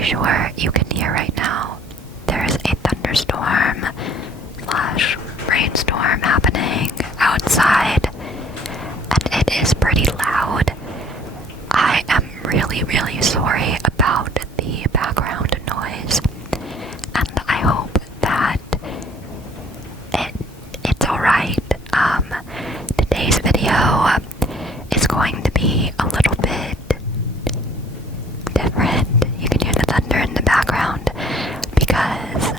pretty sure you can hear right now. There's a thunderstorm slash rainstorm happening outside, and it is pretty loud. I am really, really sorry about the background noise, and I hope that it's alright. Today's video is going to be a little bit different. You can hear the thunder in the background because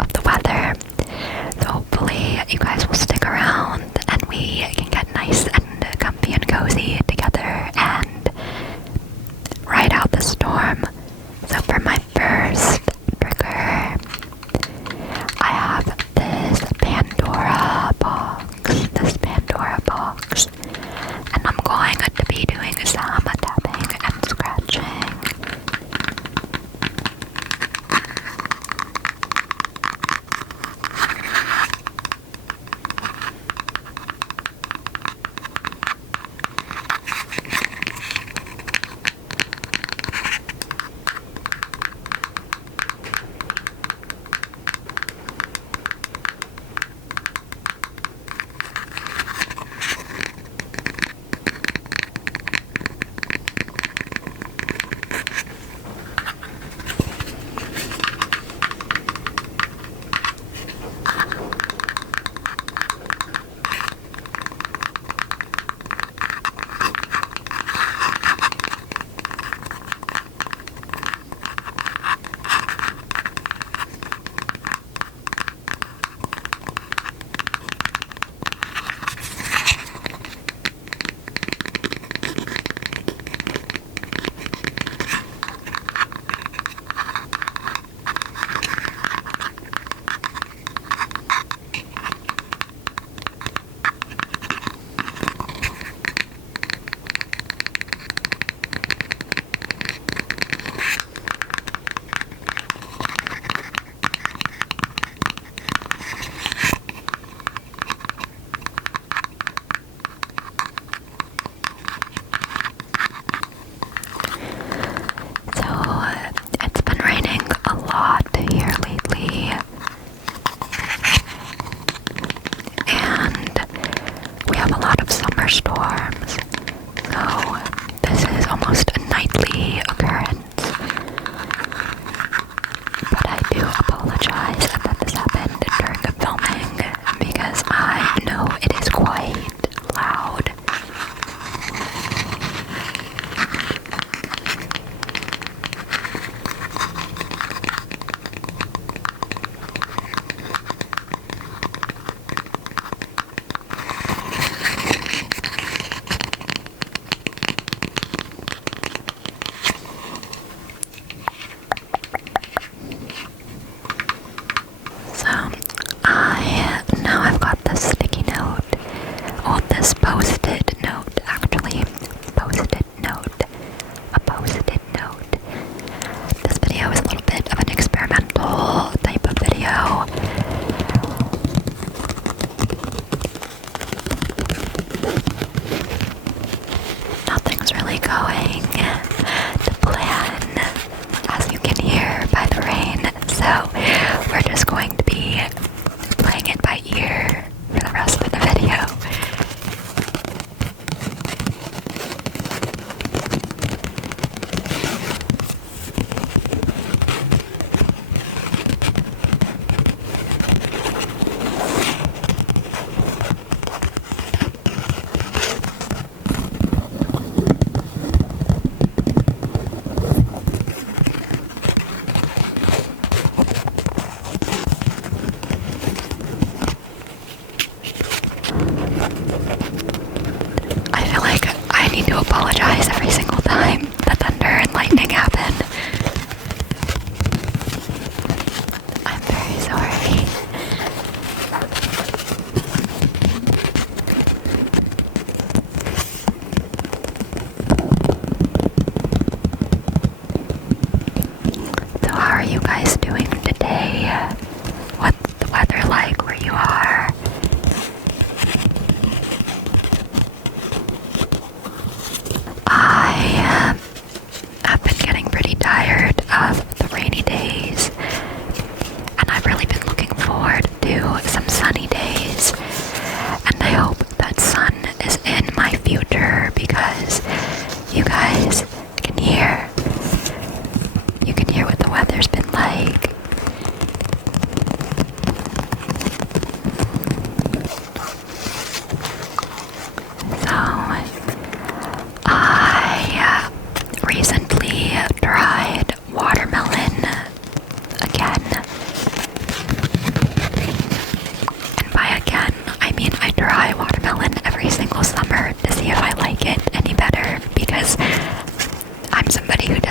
of the weather. So hopefully you guys will stick around and we can get nice and comfy and cozy together and ride out the storm. So for my first trigger, I have this Pandora box, and I'm going to be doing some tapping and scratching.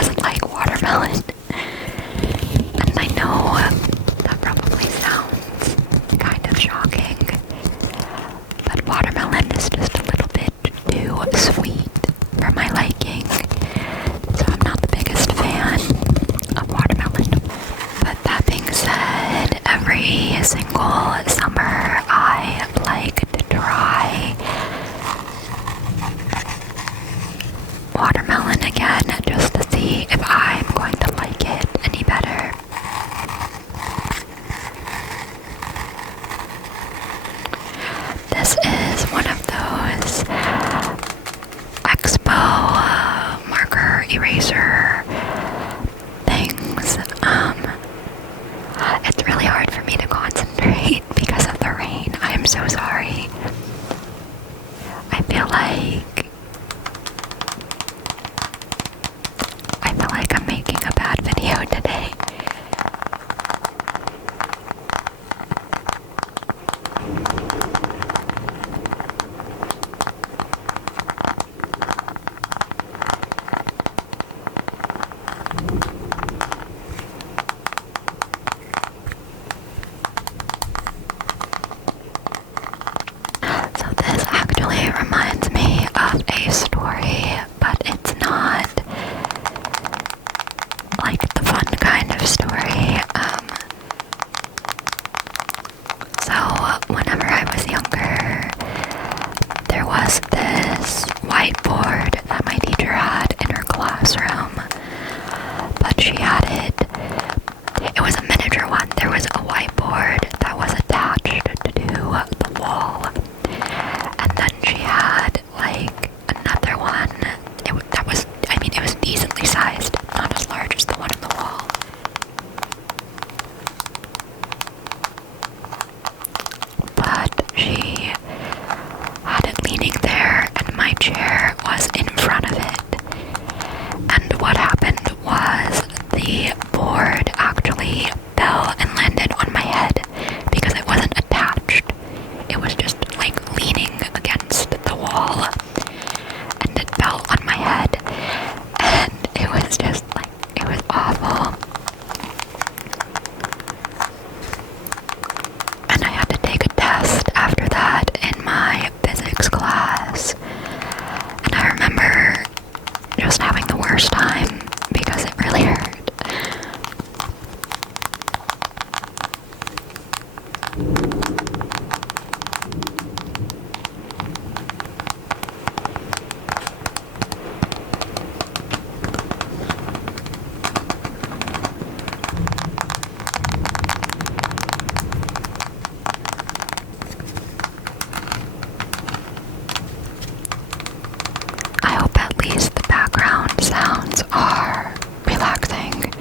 doesn't like watermelon. And I know that probably sounds kind of shocking, but watermelon is just a little bit too sweet for my liking, so I'm not the biggest fan of watermelon. But that being said, every single summer I like to try watermelon again just to see if I'm going to like it any better. This is one of those Expo marker eraser things. It's really hard for me to concentrate because of the rain. I am so sorry. I feel like I'm making a bad video today. So this actually reminds me of a story, but it's not like the fun kind of story. So whenever I was younger, there was this whiteboard that my teacher had in her classroom, but she had it was a miniature one. There was a whiteboard that was attached to the wall, and then she had like another one. It was decently sized, not as large as the one on the wall. But she had it leaning there, and my chair was in front of it. And what happened was the board actually fell and landed on my head because it wasn't attached. It was just like leaning against the wall, and it fell on my head, and it was just like, it was awful. And I had to take a test after that in my physics class, and I remember just having the worst time because it really hurt. I hope at least the background sounds are relaxing.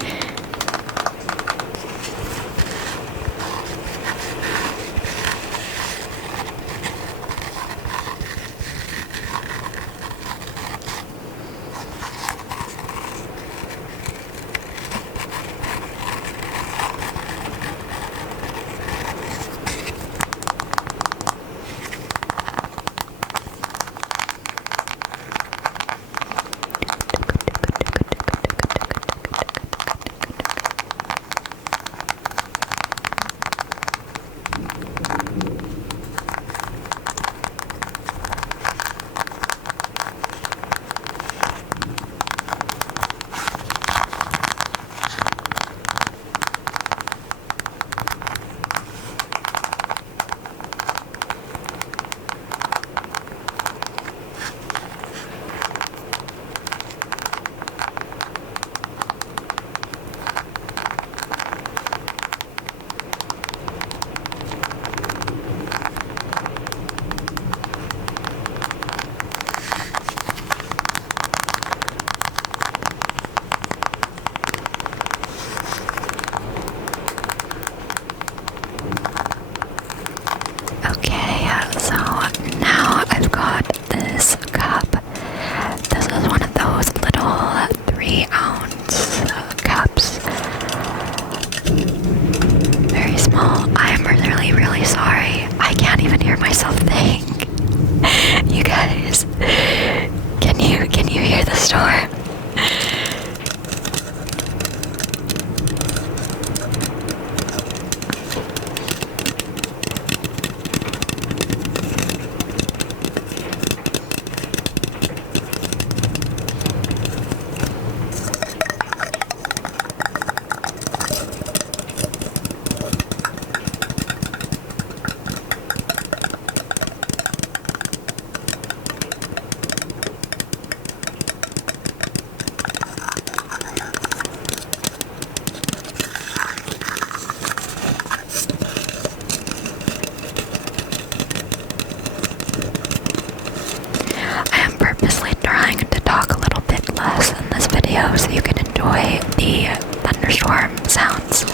enjoy the thunderstorm sounds.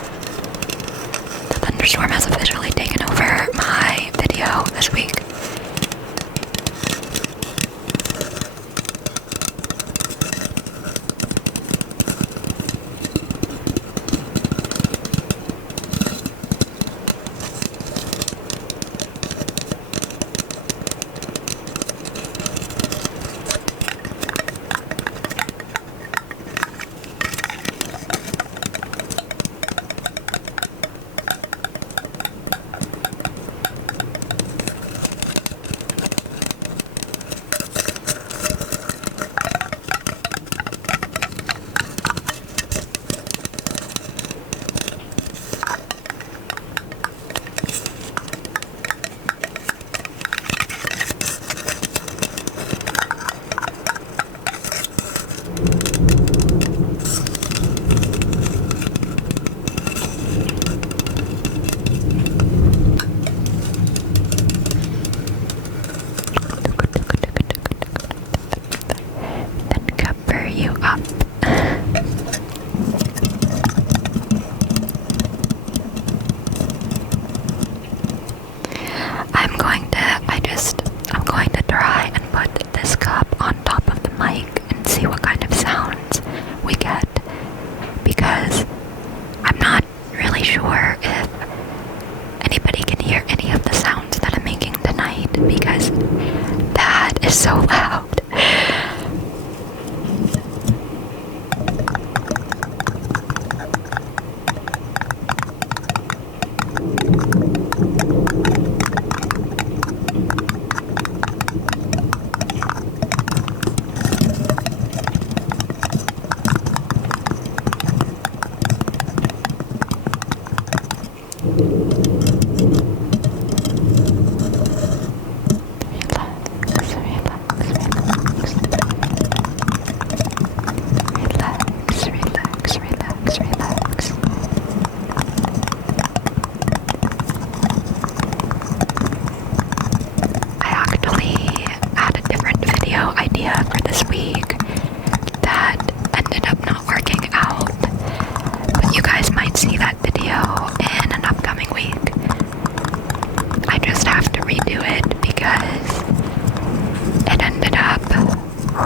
The thunderstorm has officially taken over my video this week. I'm going to try and put this cup on top of the mic and see what kind of sounds we get, because I'm not really sure if anybody can hear any of the sounds that I'm making tonight, because that is so loud.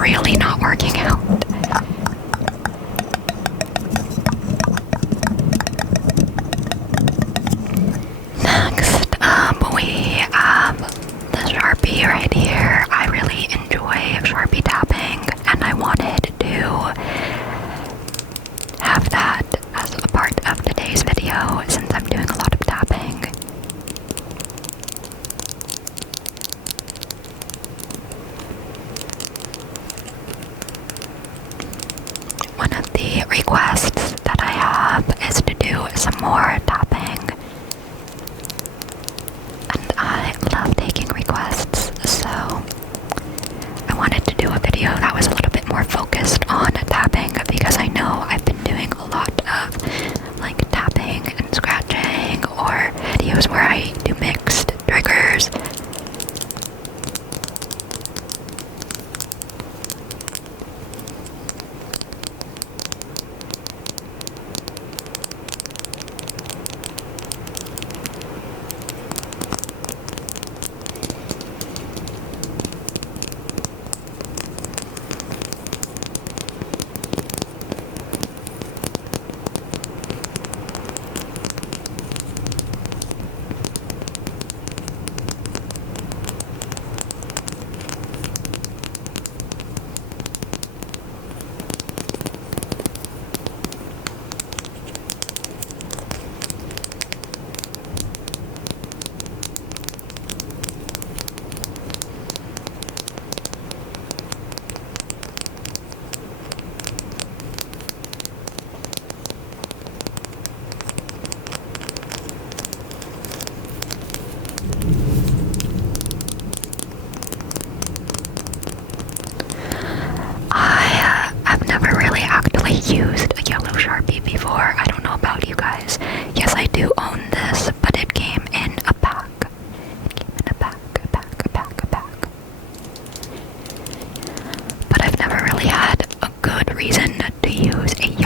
Really not working out. Next up, we have the Sharpie right here. I really enjoy Sharpie tapping, and I wanted to have that as a part of today's video since I'm doing a lot of tapping. One of the requests that I have is to do some more tapping, and I love taking requests, so I wanted to do a video that was a little bit more focused on tapping, because I know I've been doing a lot of like tapping and scratching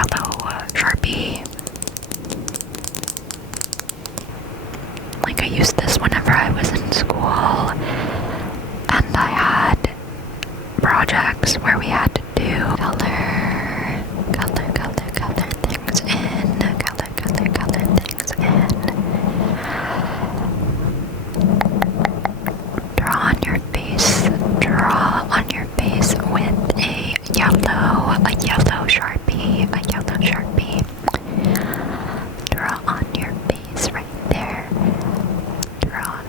yellow Sharpie. Like, I used this whenever I was in school, and I had projects where we had to do color things in, color things in. Draw on your face with a yellow Sharpie, Draw on your face right there. Draw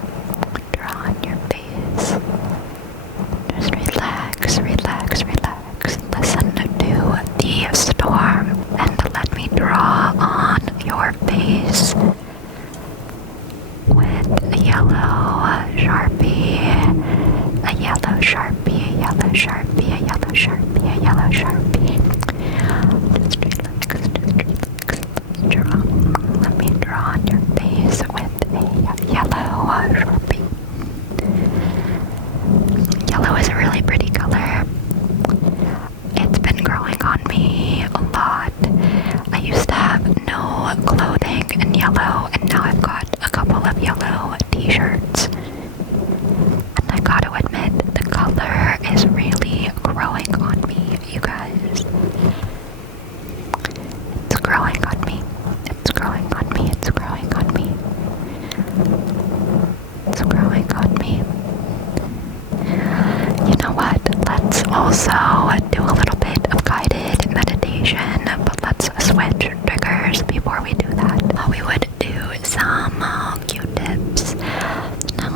on your face. Just relax. Listen to the storm and let me draw on your face with a yellow Sharpie. Just relax. Let me draw on your face with a yellow Sharpie. Yellow is a really pretty color. It's been growing on me a lot. I used to have no clothing in yellow, and now I've got a couple of yellow t-shirts. And I gotta admit, the color is really growing on me, you guys. It's growing on me. It's growing on me. You know what? Let's also do a little bit of guided meditation, but let's switch triggers before we do that. We would do some Q-tips. Now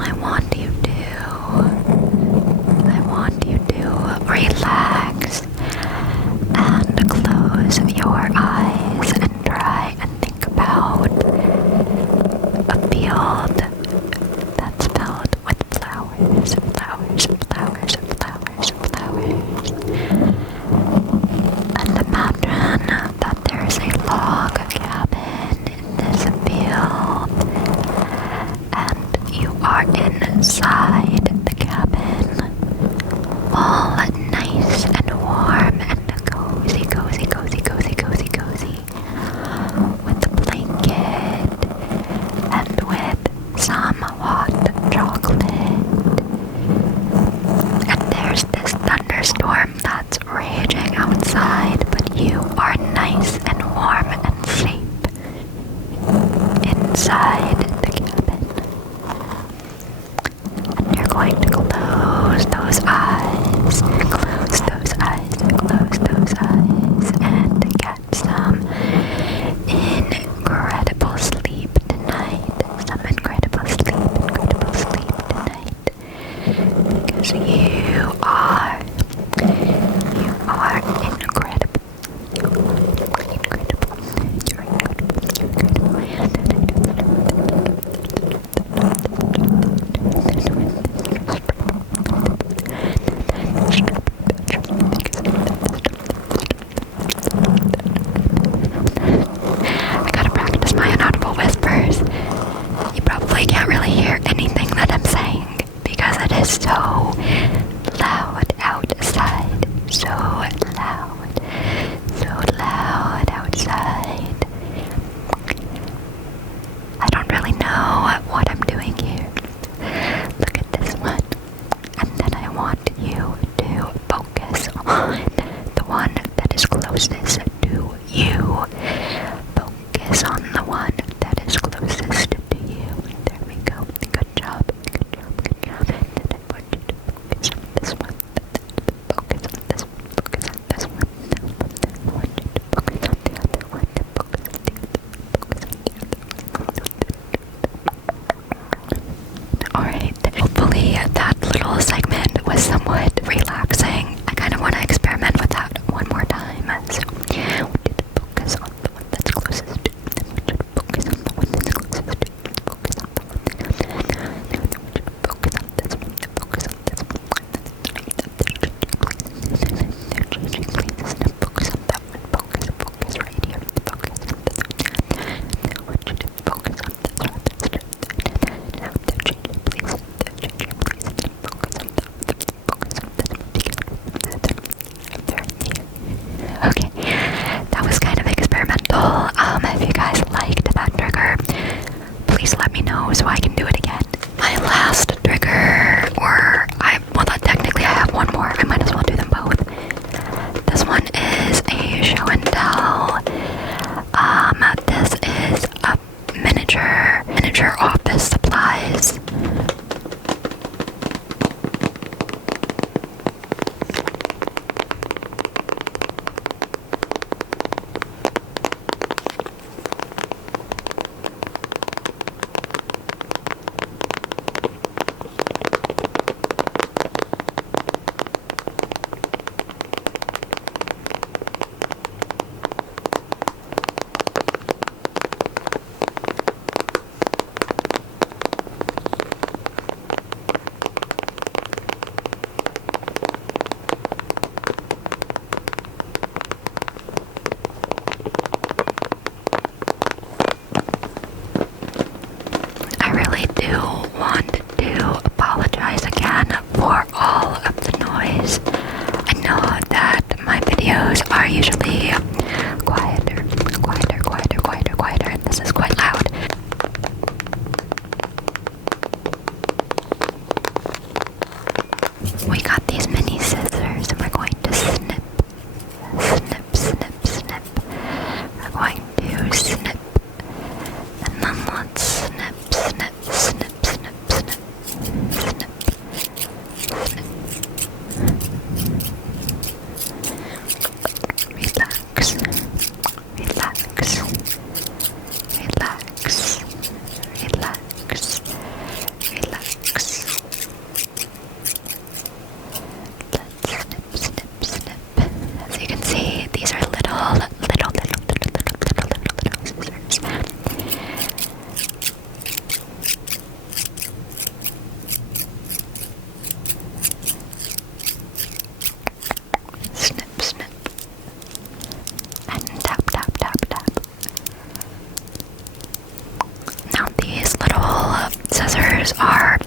use are,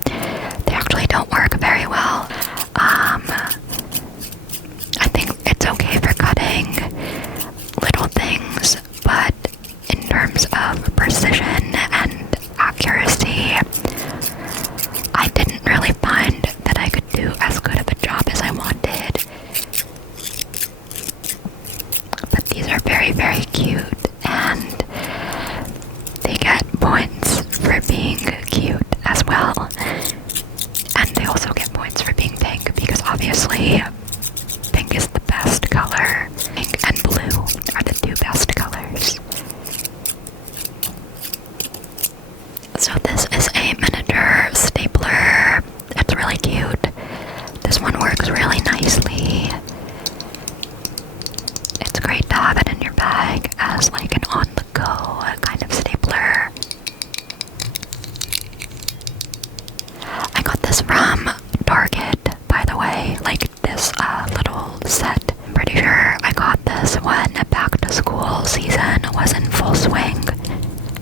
they actually don't work very well. I think it's okay for cutting little things, but in terms of precision and accuracy, I didn't really find that I could do as good of a job as I wanted. But these are very, very cute, and they get points for being cute as well. And they also get points for being pink, because obviously pink is the best color. Pink and blue are the two best colors. So this is a miniature stapler. It's really cute. This one works really nicely. It's great to have it in your bag as like an on-the-go kind of stapler. I got this from Target, by the way, like this little set. I'm pretty sure I got this when back to school season was in full swing,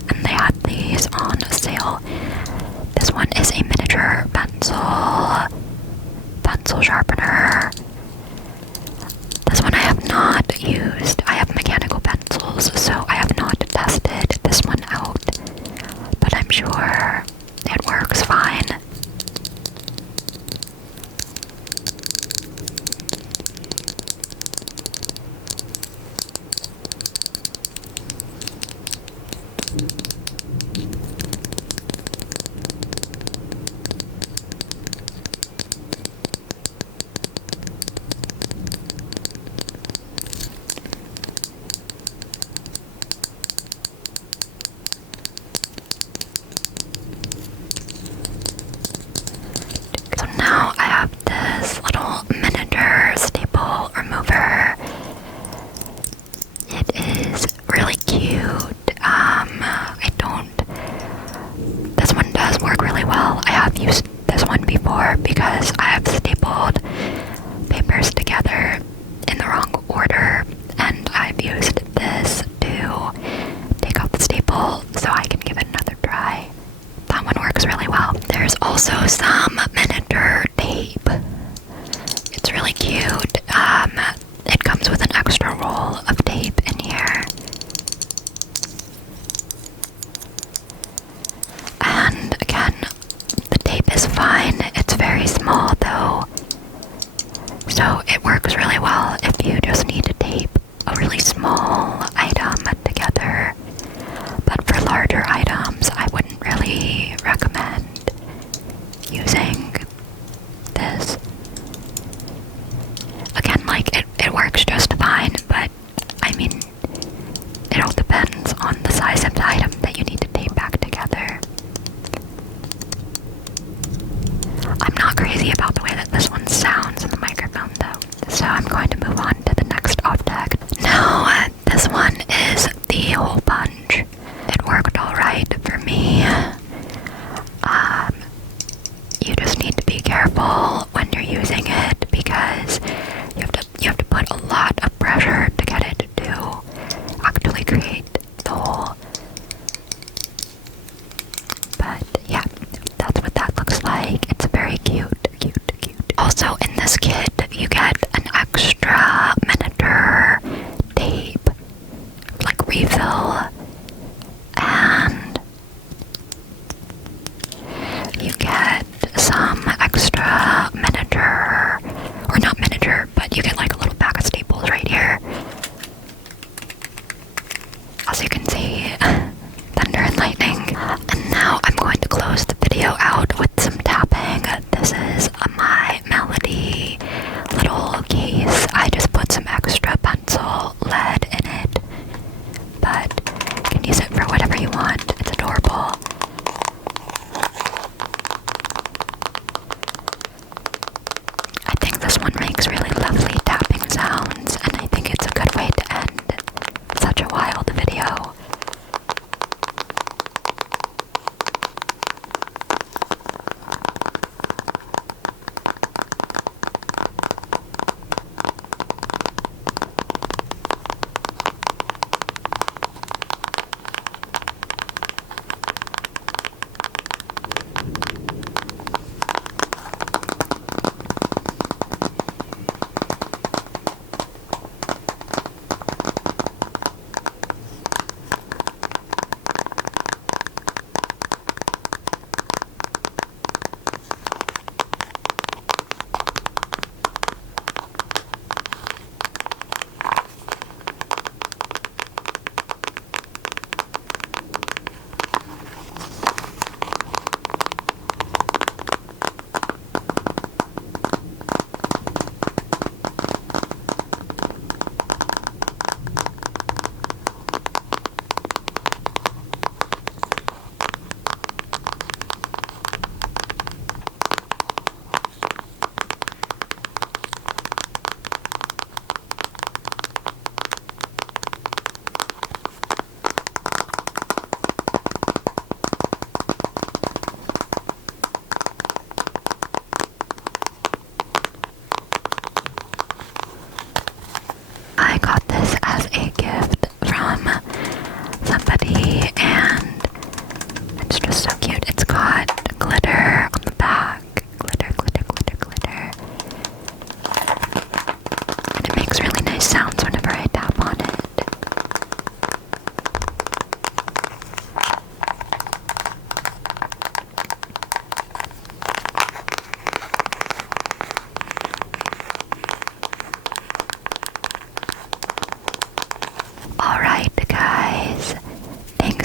and they had these on sale. This one is a miniature pencil sharpener. This one I have not used. I have mechanical pencils, so I have not tested this one out, but I'm sure it works fine. So now I have this little miniature staple remover. It is really cute. This one does work really well. I have used this one before because I have stapled papers together in the wrong order, and I've used this to take off the staple so I can give it another try. That one works really well. There's also some miniature tape. It's really cute. It comes with an extra roll of tape in here. And again, the tape is fine. It's very small though, so it works really well if you just need to tape a really small item together. But for larger items, I wouldn't really recommend using this. Again, like it works just fine, but I mean, it all depends on the size of the item that you need to tape back together. I'm not crazy about the way that this one sounds in the microphone though, so I'm going to move on to the next object. Now, this one is the hole punch. It worked alright for me. You just need to be careful when you're using it because you have to put a lot of pressure to get it to actually create the hole. But yeah, that's what that looks like. It's very cute. Also, in this kit, you get an extra miniature tape, like refill, and you get some extra miniature, or not miniature, but you get like a little pack of staples right here. As you can see, thunder and lightning. And now I'm going to close the video out with some tapping. This is my Melody little case. I just put some extra pencil lead in it, but you can use it for whatever you want. It's adorable. I think this one makes really lovely tapping sounds, and I think it's a good way to end such a wild video.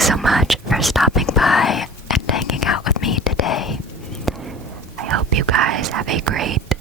so much for stopping by and hanging out with me today. I hope you guys have a great